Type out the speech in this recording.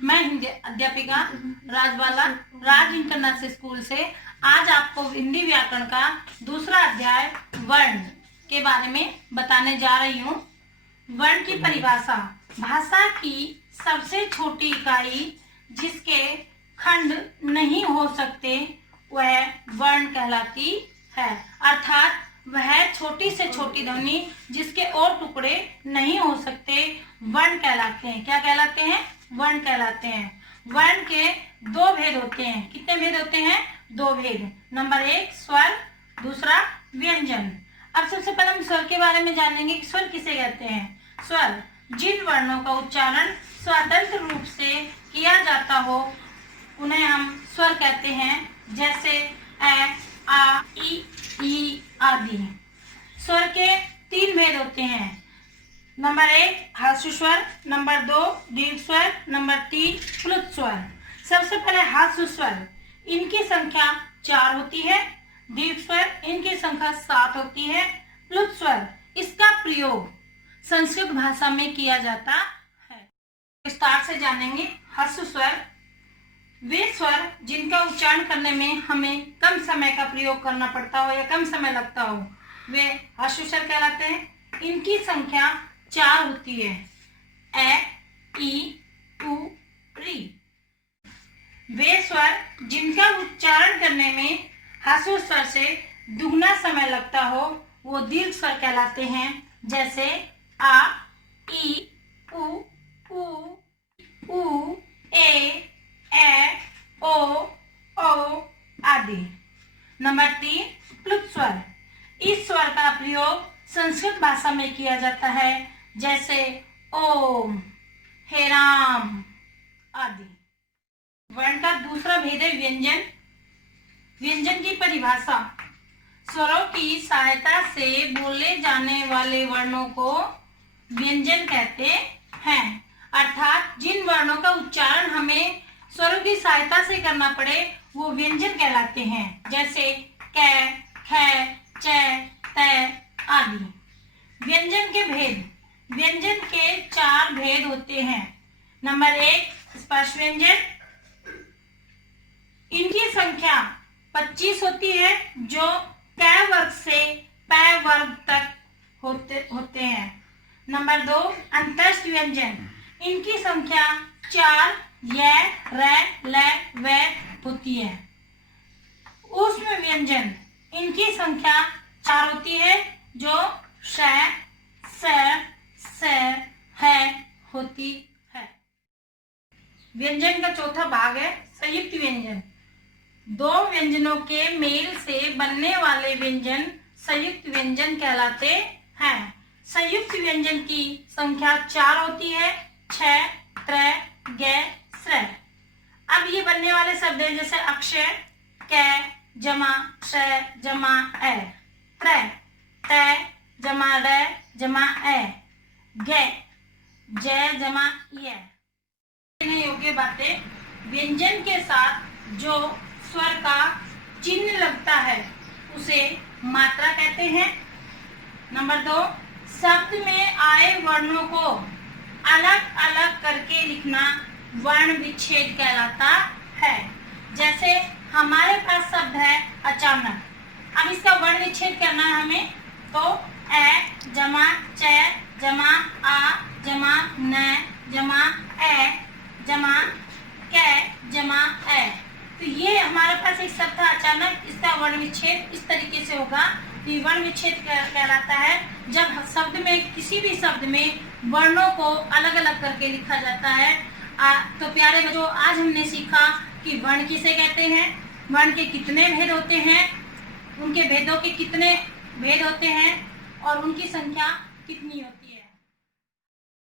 मैं हिंदी अध्यापिका राजबाला राज international school से आज आपको हिंदी व्याकरण का दूसरा अध्याय वर्ण के बारे में बताने जा रही हूँ। वर्ण की परिभाषा, भाषा की सबसे छोटी इकाई जिसके खंड नहीं हो सकते वह वर्ण कहलाती है। अर्थात वह छोटी से छोटी ध्वनि जिसके और टुकड़े नहीं हो सकते वर्ण कहलाते हैं। क्या कहलाते हैं? वर्ण कहलाते हैं। वर्ण के दो भेद होते हैं। कितने भेद होते हैं? दो भेद। नंबर 1 स्वर, दूसरा व्यंजन। अब सबसे पहले हम स्वर के बारे में जानेंगे कि स्वर किसे कहते हैं। स्वर जिन वर्णों का उच्चारण स्वतंत्र रूप से किया जाता हो उन्हें हम स्वर कहते हैं, जैसे अ, आ, ई आदि। स्वर के 3 भेद होते हैं। नंबर 1 ह्रस्व स्वर, नंबर 2 दीर्घ स्वर, नंबर 3 प्लुत स्वर। सबसे पहले ह्रस्व स्वर, इनकी संख्या 4 होती है। दीर्घ स्वर, इनकी संख्या 7 होती है। प्लुत स्वर, इसका प्रयोग संस्कृत भाषा में किया जाता है। विस्तार से जानेंगे। ह्रस्व स्वर वे स्वर जिनका उच्चारण करने में हमें कम समय का प्रयोग करना पड़ता हो या कम समय लगता हो, वे ह्रस्व स्वर कहलाते हैं। इनकी संख्या 4 होती है। ए, ई, उ, री। वे स्वर जिनका उच्चारण करने में ह्रस्व स्वर से दुगना समय लगता हो वो दीर्घ स्वर कहलाते हैं, जैसे आ, ई, उ, ए, ओ आदि। नंबर 3 प्लुत स्वर। इस स्वर का प्रयोग संस्कृत भाषा में किया जाता है, जैसे ओम, हे राम आदि। वर्ण का दूसरा भेद है व्यंजन। व्यंजन की परिभाषा, स्वरों की सहायता से बोले जाने वाले वर्णों को व्यंजन कहते हैं। अर्थात जिन वर्णों का उच्चारण हमें स्वरों की सहायता से करना पड़े वो व्यंजन कहलाते हैं, जैसे क, ख, च, त आदि। व्यंजन के भेद, व्यंजन के 4 भेद होते हैं। नंबर 1 स्पर्श व्यंजन, इनकी संख्या 25 होती है, जो क वर्ग से प वर्ग तक होते हैं। नंबर 2 अंतस्थ व्यंजन, इनकी संख्या 4 य, र, ल, व होती है। ऊष्म व्यंजन, इनकी संख्या 4 होती है, जो श, स, ह होती है। व्यंजन का चौथा भाग है संयुक्त व्यंजन। 2 व्यंजनों के मेल से बनने वाले व्यंजन संयुक्त व्यंजन कहलाते हैं। संयुक्त व्यंजन की संख्या 4 होती है, छ, त्र, ग, स्र। अब ये बनने वाले शब्द हैं, जैसे अक्षय क जमा श जमा अ, त्र त जमा र जमा अ, ग ज जमा य। योग्य बातें, व्यंजन के साथ जो स्वर का चिन्ह लगता है उसे मात्रा कहते हैं। नंबर 2 शब्द में आए वर्णों को अलग अलग करके लिखना वर्ण विच्छेद कहलाता है। जैसे हमारे पास शब्द है अचानक, अब इसका वर्ण विच्छेद करना है हमें, तो ए जमा च जमा आ जमा न जमा ए जमा क जमा ए। तो ये हमारे पास एक शब्द था अचानक, इसका वर्ण विच्छेद इस तरीके से होगा। वर्ण विच्छेद कहलाता है जब शब्द में, किसी भी शब्द में वर्णों को अलग अलग करके लिखा जाता है। तो प्यारे बच्चों, आज हमने सीखा कि वर्ण किसे कहते हैं, वर्ण के कितने भेद होते हैं, उनके भेदों के कितने भेद होते हैं और उनकी संख्या कितनी होती है।